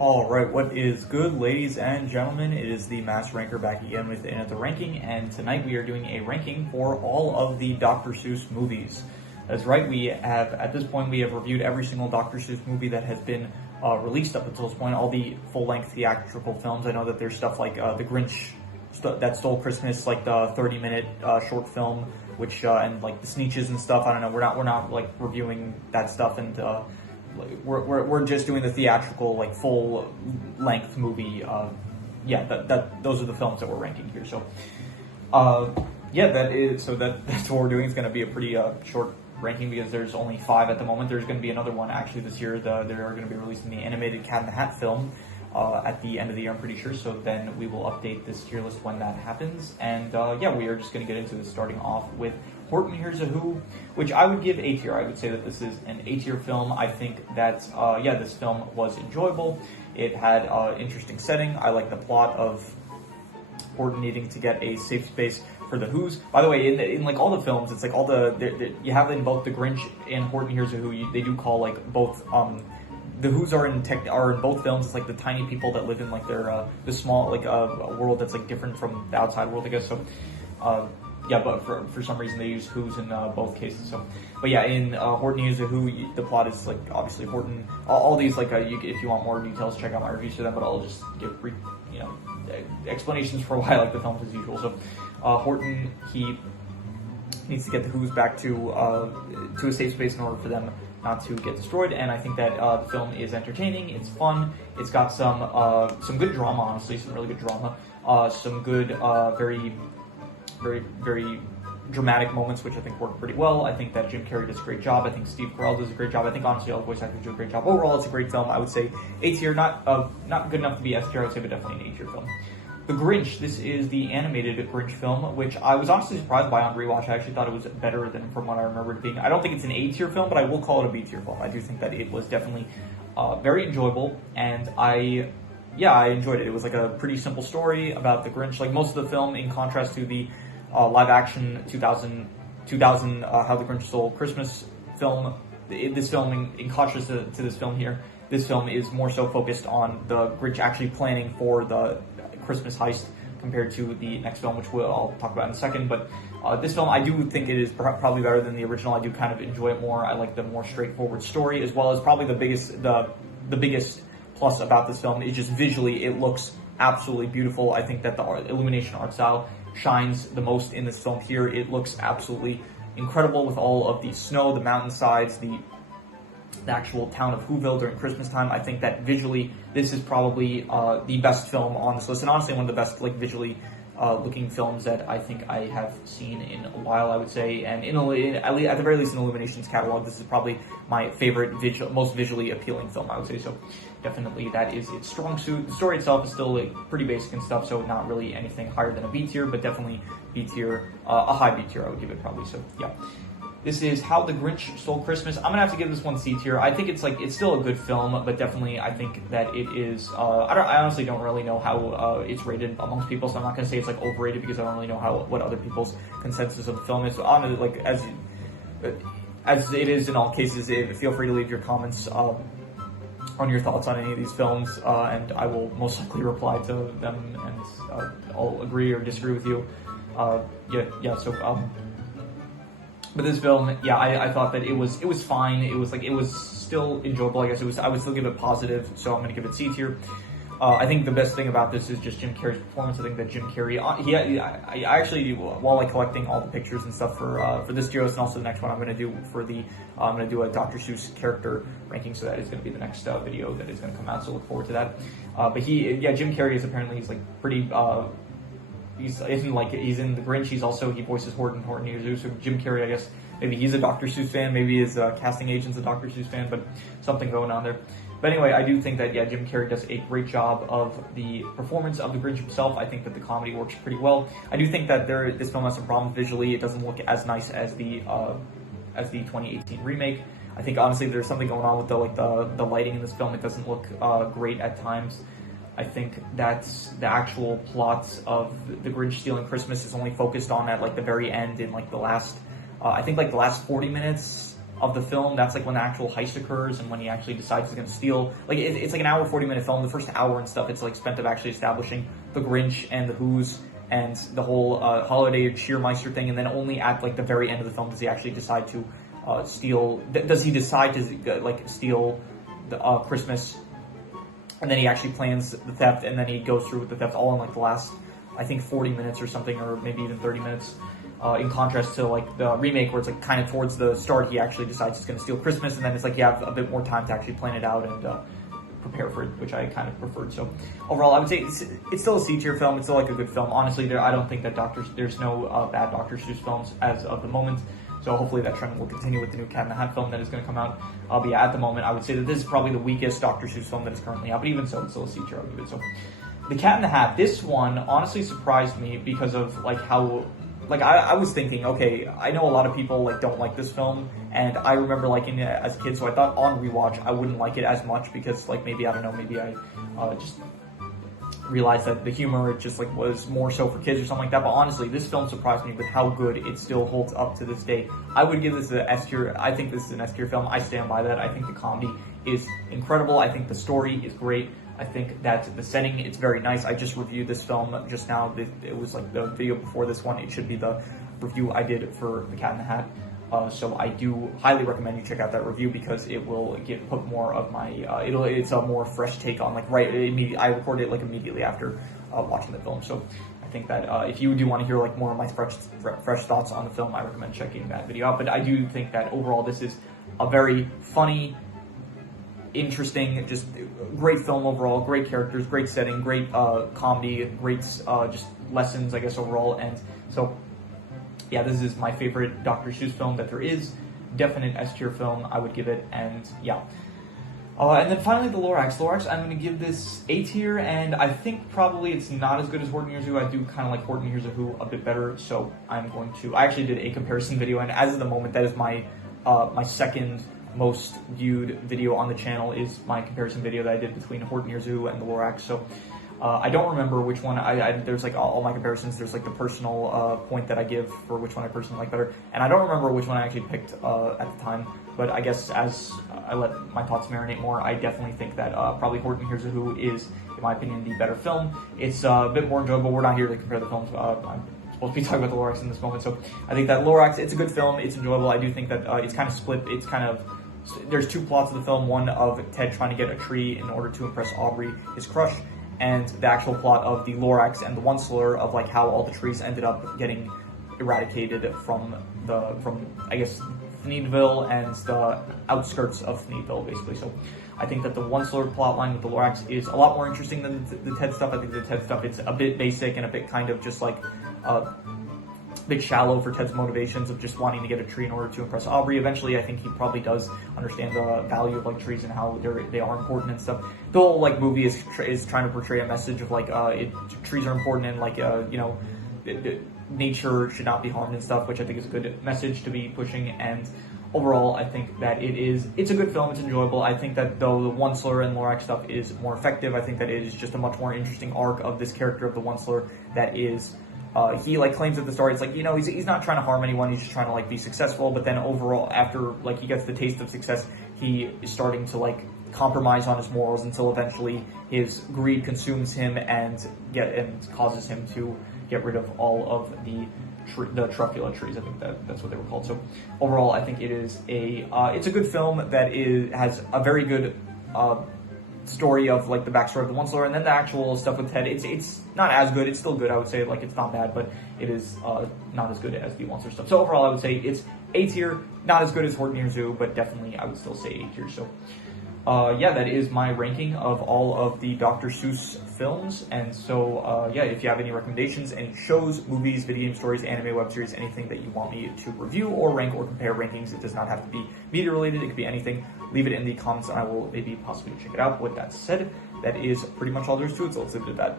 Alright, what is good, ladies and gentlemen? It is the Mass Ranker back again with another ranking, and tonight we are doing a ranking for all of the Dr. Seuss movies. That's right, at this point, we have reviewed every single Dr. Seuss movie that has been released up until this point, all the full-length theatrical films. I know that there's stuff like The Grinch That Stole Christmas, like the 30-minute short film, which, and like the Sneetches and stuff. I don't know, we're not like reviewing that stuff, and we're just doing the theatrical, like, full length movie. Those are the films that we're ranking here. So that's what we're doing. It's going to be a pretty short ranking because there's only 5 at the moment. There's going to be another one actually this year. They're going to be releasing the animated Cat in the Hat film at the end of the year, I'm pretty sure. So then we will update this tier list when that happens. And we are just going to get into this, starting off with Horton Hears a Who, which I would give A tier. I would say that this is an A tier film. I think that this film was enjoyable. It had interesting setting. I like the plot of Horton needing to get a safe space for the Who's. By the way, in like all the films, it's like all you have in both The Grinch and Horton Hears a Who. They do call like both the Who's are in both films. It's like the tiny people that live in like their the small like a world that's like different from the outside world, I guess. So but for some reason they use Who's in both cases. So, but yeah, in Horton Hears a Who, the plot is like obviously Horton. All these like if you want more details, check out my reviews for them. But I'll just give explanations for why I like the films as usual. So, Horton, he needs to get the Who's back to a safe space in order for them not to get destroyed, and I think that the film is entertaining. It's fun. It's got some good drama, honestly, some really good drama. Some good, very, very, very dramatic moments, which I think work pretty well. I think that Jim Carrey does a great job. I think Steve Carell does a great job. I think honestly all the voice actors do a great job. Overall, it's a great film. I would say A tier, not good enough to be S tier, I would say, but definitely an A tier film. The Grinch, this is the animated Grinch film, which I was honestly surprised by on rewatch. I actually thought it was better than from what I remembered it being. I don't think it's an A tier film, but I will call it a B tier film. I do think that it was definitely very enjoyable, and I enjoyed it. It was like a pretty simple story about the Grinch, like most of the film, in contrast to the live action 2000 How the Grinch Stole Christmas film. This film, in contrast to this film here, this film is more so focused on the Grinch actually planning for the Christmas heist compared to the next film, which I'll talk about in a second. But this film, I do think it is probably better than the original. I do kind of enjoy it more. I like the more straightforward story, as well as probably the biggest plus about this film is just visually, it looks absolutely beautiful. I think that the illumination art style shines the most in this film here. It looks absolutely incredible with all of the snow, the mountainsides, the actual town of Whoville during Christmas time. I think that visually, this is probably the best film on this list, and honestly one of the best like visually looking films that I think I have seen in a while, I would say. And at the very least in Illumination's catalog, this is probably my favorite most visually appealing film, I would say. So definitely that is its strong suit. The story itself is still like pretty basic and stuff, so not really anything higher than a B tier, but definitely B tier, a high B tier I would give it probably. So yeah. This is How the Grinch Stole Christmas. I'm gonna have to give this one C tier. I think it's still a good film, but definitely I think that it is. I honestly don't really know how it's rated amongst people, so I'm not gonna say it's like overrated because I don't really know what other people's consensus of the film is. On it, like as it is in all cases, feel free to leave your comments on your thoughts on any of these films, and I will most likely reply to them, and I'll agree or disagree with you. But this film, I thought that it was fine. It was still enjoyable. I guess I would still give it positive, so I'm gonna give it C tier. I think the best thing about this is just Jim Carrey's performance. I think that Jim Carrey, I actually, while like collecting all the pictures and stuff for this tier list and also the next one I'm gonna do I'm gonna do a Dr. Seuss character ranking, so that is gonna be the next video that is gonna come out. So look forward to that. But Jim Carrey is apparently like pretty. He's in The Grinch. He voices Horton Hears a Who. So Jim Carrey, I guess maybe he's a Dr. Seuss fan. Maybe his casting agent's a Dr. Seuss fan. But something going on there. But anyway, I do think that Jim Carrey does a great job of the performance of the Grinch himself. I think that the comedy works pretty well. I do think that this film has some problems visually. It doesn't look as nice as the 2018 remake. I think honestly there's something going on with the lighting in this film. It doesn't look great at times. I think that the actual plot of the Grinch stealing Christmas is only focused on at like the very end in like the last, I think like the last 40 minutes of the film. That's like when the actual heist occurs and when he actually decides he's going to steal. Like it's like an hour 40-minute film. The first hour and stuff, it's like spent of actually establishing the Grinch and the Who's and the whole holiday cheermeister thing, and then only at like the very end of the film does he actually decide to steal. Does he decide to like steal the Christmas? And then he actually plans the theft, and then he goes through with the theft all in like the last, I think, 40 minutes or something, or maybe even 30 minutes. In contrast to like the remake, where it's like kind of towards the start, he actually decides he's going to steal Christmas, and then it's like you have a bit more time to actually plan it out and prepare for it, which I kind of preferred. So overall, I would say it's still a C-tier film. It's still like a good film. Honestly, I don't think that there's no bad Dr. Seuss films as of the moment. So hopefully that trend will continue with the new Cat in the Hat film that is going to come out. But yeah, at the moment, I would say that this is probably the weakest Dr. Seuss film that is currently out. But even so, it's still a C-tier. I would give it. So the Cat in the Hat, this one honestly surprised me because of like how. Like, I was thinking, okay, I know a lot of people, like, don't like this film, and I remember liking it as a kid, so I thought on rewatch I wouldn't like it as much because, like, maybe, I don't know, maybe I just realized that the humor just, like, was more so for kids or something like that, but honestly, this film surprised me with how good it still holds up to this day. I would give this an S tier. I think this is an S tier film. I stand by that. I think the comedy is incredible. I think the story is great. I think that the setting, it's very nice. I just reviewed this film just now. It was like the video before this one. It should be the review I did for The Cat in the Hat. So I do highly recommend you check out that review because it will put more of my, it's a more fresh take on like I recorded it like immediately after watching the film. So I think that if you do want to hear like more of my fresh thoughts on the film, I recommend checking that video out. But I do think that overall this is a very funny, interesting, just great film overall, great characters, great setting, great comedy, great just lessons, I guess, overall. And so, yeah, this is my favorite Dr. Seuss film that there is. Definite S-tier film, I would give it, and yeah. And then finally, the Lorax. Lorax, I'm going to give this A tier, and I think probably it's not as good as Horton Hears a Who. I do kind of like Horton Hears a Who a bit better, so I actually did a comparison video, and as of the moment, that is my second most viewed video on the channel is my comparison video that I did between Horton Hears a Who and the Lorax. So I don't remember which one. There's like all my comparisons. There's like the personal point that I give for which one I personally like better, and I don't remember which one I actually picked at the time. But I guess as I let my thoughts marinate more, I definitely think that probably Horton Hears a Who is, in my opinion, the better film. It's a bit more enjoyable. We're not here to compare the films. I'm supposed to be talking about the Lorax in this moment, so I think that Lorax, it's a good film. It's enjoyable. I do think that it's kind of split. It's kind of there's two plots of the film, one of Ted trying to get a tree in order to impress Aubrey, his crush, and the actual plot of the Lorax and the Onceler of like how all the trees ended up getting eradicated from I guess Thneedville and the outskirts of Thneedville, basically. So I think that the Onceler plotline with the Lorax is a lot more interesting than the Ted stuff. I think the Ted stuff, it's a bit basic and a bit kind of just like bit shallow for Ted's motivations of just wanting to get a tree in order to impress Aubrey. Eventually, I think he probably does understand the value of like trees and how they are important and stuff. The whole like movie is trying to portray a message of like trees are important and like nature should not be harmed and stuff, which I think is a good message to be pushing. And overall, I think that it's a good film. It's enjoyable. I think that though the Onceler and Lorax stuff is more effective, I think that it is just a much more interesting arc of this character of the Onceler that is. He like claims at the start, it's like, he's not trying to harm anyone, he's just trying to like be successful, but then overall after like he gets the taste of success, he is starting to like compromise on his morals until eventually his greed consumes him and causes him to get rid of all of the truffula trees. I think that's what they were called. So overall, I think it is it's a good film that has a very good story of like the backstory of the Onceler, and then the actual stuff with Ted. It's not as good. It's still good. I would say like it's not bad, but it is not as good as the Onceler stuff. So overall, I would say it's A tier. Not as good as Horton Hears a Who, but definitely I would still say A tier. So yeah, that is my ranking of all of the Dr. Seuss films. And so yeah, if you have any recommendations, any shows, movies, video game stories, anime, web series, anything that you want me to review or rank or compare rankings, it does not have to be media related. It could be anything. Leave it in the comments and I will maybe possibly check it out. With that said, that is pretty much all there is to it. So let's leave it at that.